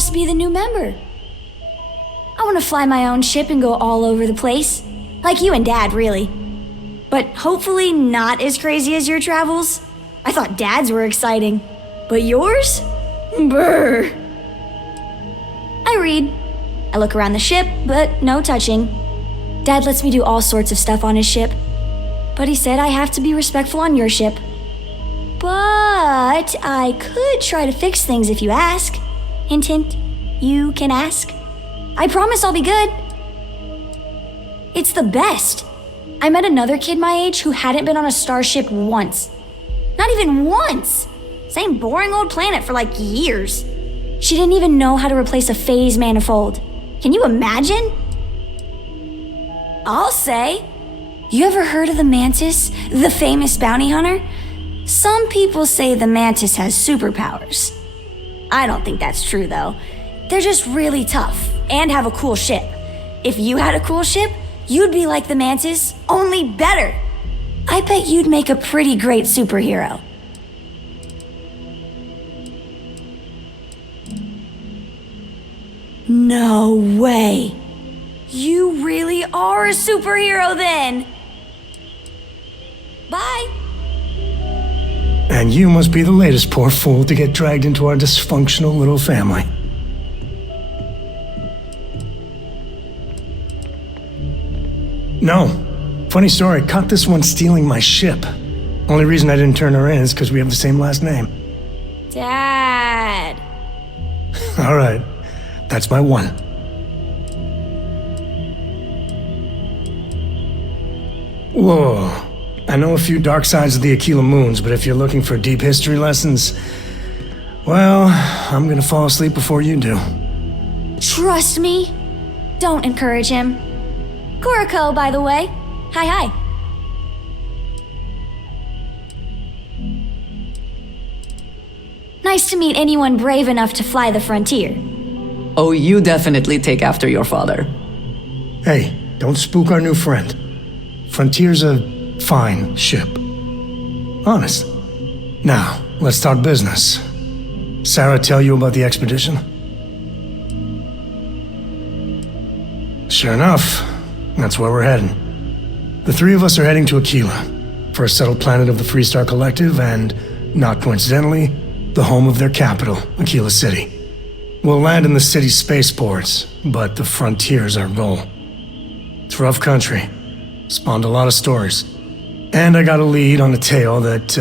must be the new member. I want to fly my own ship and go all over the place. Like you and Dad, really. But hopefully not as crazy as your travels. I thought Dad's were exciting. But yours? Brr. I read. I look around the ship, but no touching. Dad lets me do all sorts of stuff on his ship. But he said I have to be respectful on your ship. But I could try to fix things if you ask. Hint, hint. You can ask. I promise I'll be good. It's the best. I met another kid my age who hadn't been on a starship once. Not even once. Same boring old planet for like years. She didn't even know how to replace a phase manifold. Can you imagine? I'll say. You ever heard of the Mantis, the famous bounty hunter? Some people say the Mantis has superpowers. I don't think that's true though. They're just really tough and have a cool ship. If you had a cool ship, you'd be like the Mantis, only better. I bet you'd make a pretty great superhero. No way. You really are a superhero then. Bye. And you must be the latest poor fool to get dragged into our dysfunctional little family. No. Funny story, caught this one stealing my ship. Only reason I didn't turn her in is because we have the same last name. Dad. All right. That's my one. Whoa. I know a few dark sides of the Aquila moons, but if you're looking for deep history lessons, well, I'm gonna fall asleep before you do. Trust me. Don't encourage him. Kuriko, by the way. Hi. Nice to meet anyone brave enough to fly the frontier. Oh, you definitely take after your father. Hey, don't spook our new friend. Frontier's a fine ship. Honest. Now, let's talk business. Sarah tell you about the expedition? Sure enough, that's where we're heading. The three of us are heading to Aquila, first settled planet of the Freestar Collective and, not coincidentally, the home of their capital, Aquila City. We'll land in the city's spaceports, but the frontier's our goal. It's rough country. Spawned a lot of stories. And I got a lead on a tale that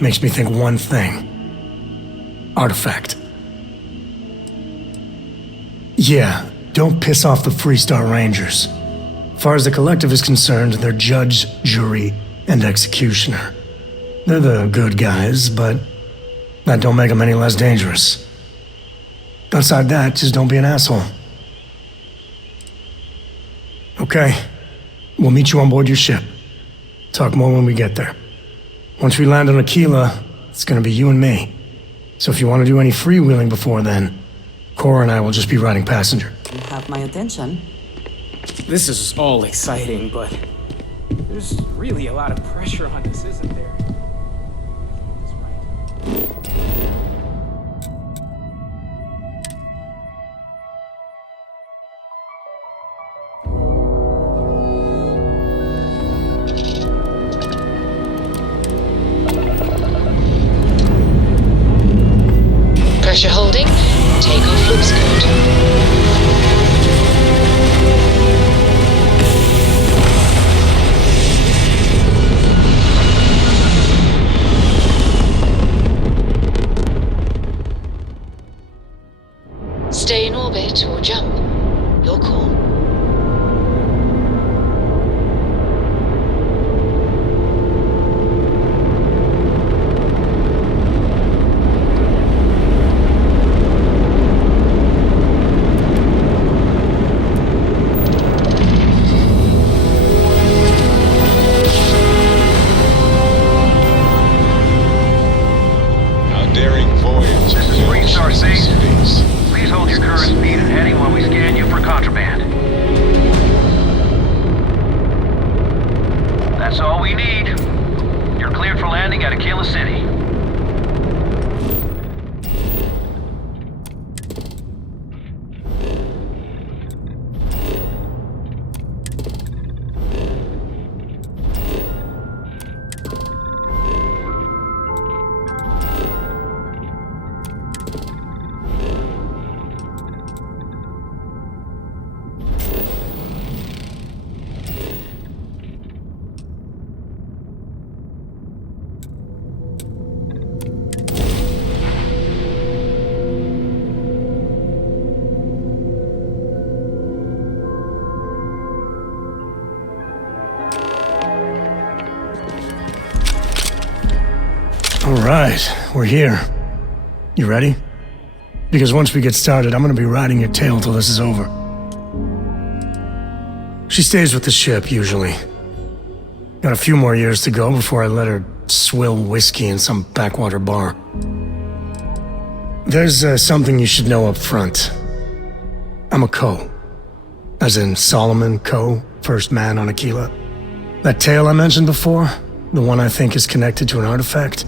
makes me think one thing. Artifact. Yeah, don't piss off the Freestar Rangers. As far as the Collective is concerned, they're judge, jury, and executioner. They're the good guys, but that don't make them any less dangerous. Outside that, just don't be an asshole. Okay. We'll meet you on board your ship. Talk more when we get there. Once we land on Aquila, it's gonna be you and me. So if you want to do any freewheeling before then, Cora and I will just be riding passenger. You have my attention. This is all exciting, but there's really a lot of pressure on this, isn't there? That's right. Pressure holding. Takeoff looks good. Stay in orbit or jump. Your call. That's all we need. You're cleared for landing at Aquila City. Alright, we're here. You ready? Because once we get started, I'm gonna be riding your tail till this is over. She stays with the ship, usually. Got a few more years to go before I let her swill whiskey in some backwater bar. There's something you should know up front. I'm a Co. As in Solomon Co., first man on Aquila. That tale I mentioned before, the one I think is connected to an artifact,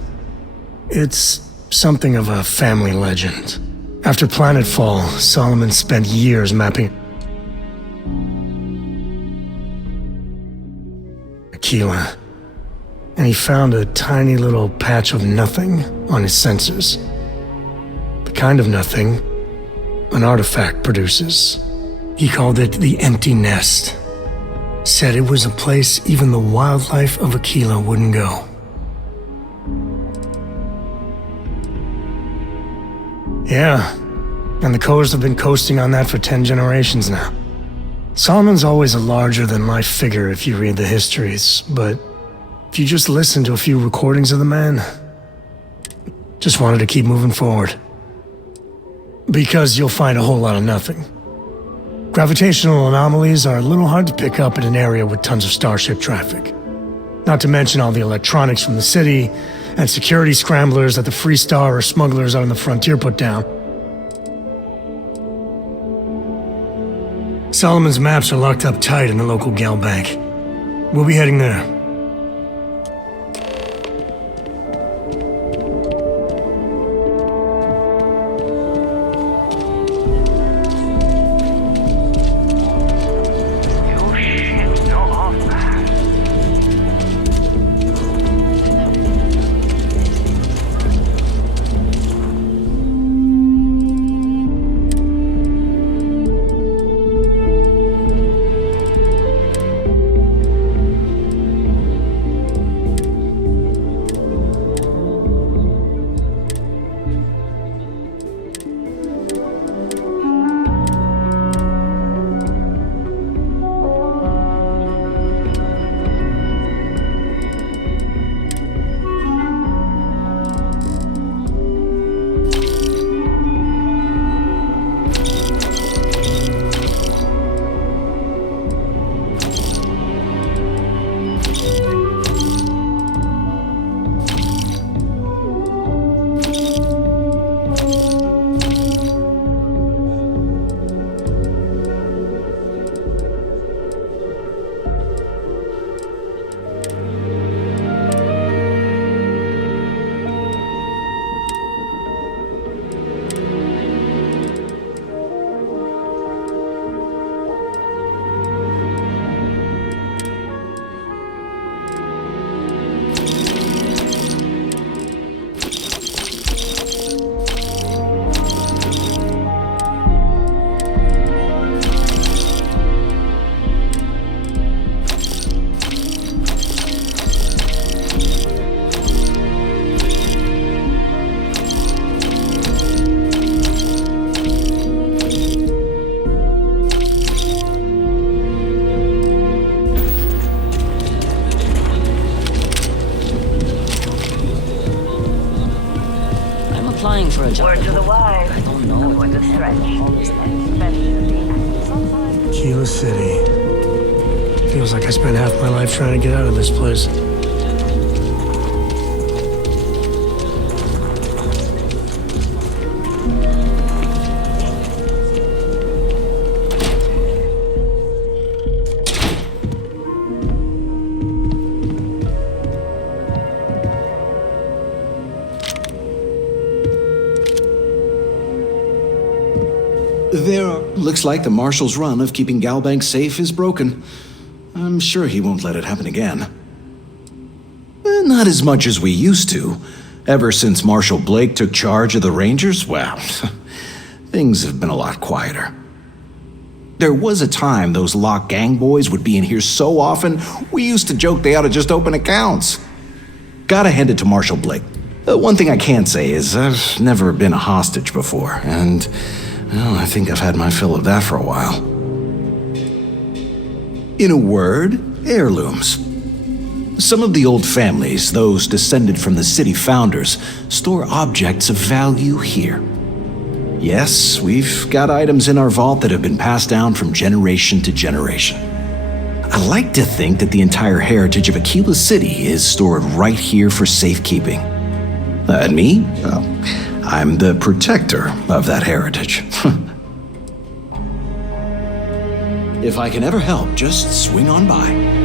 it's something of a family legend. After planetfall, Solomon spent years mapping Aquila, and he found a tiny little patch of nothing on his sensors. The kind of nothing an artifact produces. He called it the Empty Nest. Said it was a place even the wildlife of Aquila wouldn't go. Yeah, and the Coors have been coasting on that for 10 generations now. Solomon's always a larger-than-life figure if you read the histories, but if you just listen to a few recordings of the man, just wanted to keep moving forward. Because you'll find a whole lot of nothing. Gravitational anomalies are a little hard to pick up in an area with tons of starship traffic. Not to mention all the electronics from the city, and security scramblers that the Free Star or smugglers out on the frontier put down. Solomon's maps are locked up tight in the local gal bank. We'll be heading there. Word to the wise. I don't know what to stretch. Aquila City. Feels like I spent half my life trying to get out of this place. Looks like the Marshal's run of keeping Galbank safe is broken. I'm sure he won't let it happen again. Not as much as we used to. Ever since Marshal Blake took charge of the Rangers, well, things have been a lot quieter. There was a time those lock gang boys would be in here so often, we used to joke they ought to just open accounts. Gotta hand it to Marshal Blake. One thing I can say is I've never been a hostage before, and well, I think I've had my fill of that for a while. In a word, heirlooms. Some of the old families, those descended from the city founders, store objects of value here. Yes, we've got items in our vault that have been passed down from generation to generation. I like to think that the entire heritage of Aquila City is stored right here for safekeeping. And me? Well, I'm the protector of that heritage. If I can ever help, just swing on by.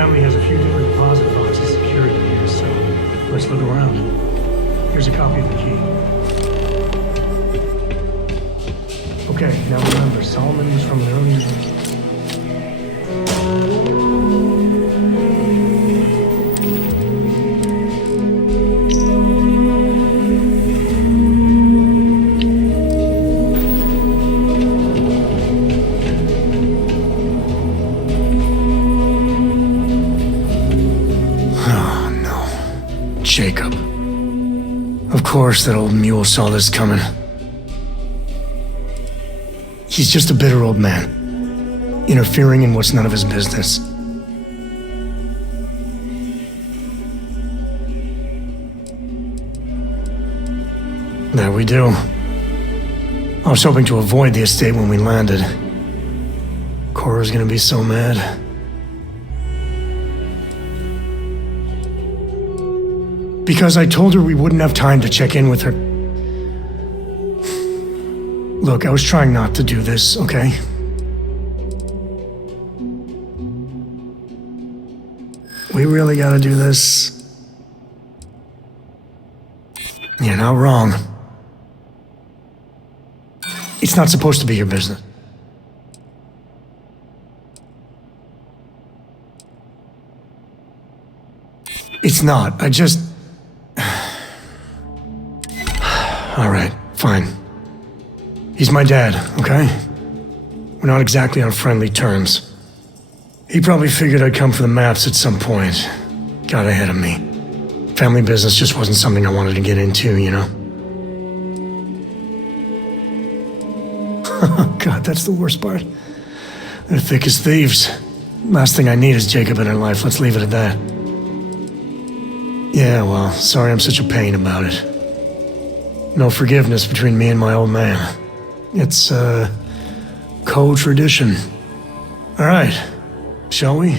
family has a few different deposit boxes secured in here, so let's look around. Here's a copy of the key. Okay, now remember, Solomon was from an early... Jacob. Of course that old mule saw this coming. He's just a bitter old man, interfering in what's none of his business. There we do. I was hoping to avoid the estate when we landed. Cora's gonna be so mad. Because I told her we wouldn't have time to check in with her. Look, I was trying not to do this, okay? We really gotta do this. You're not wrong. It's not supposed to be your business. It's not. I just... All right, fine. He's my dad, okay? We're not exactly on friendly terms. He probably figured I'd come for the maps at some point. Got ahead of me. Family business just wasn't something I wanted to get into, you know? God, that's the worst part. They're thick as thieves. Last thing I need is Jacob in her life. Let's leave it at that. Yeah, well, sorry I'm such a pain about it. No forgiveness between me and my old man. It's, co-tradition. All right, shall we?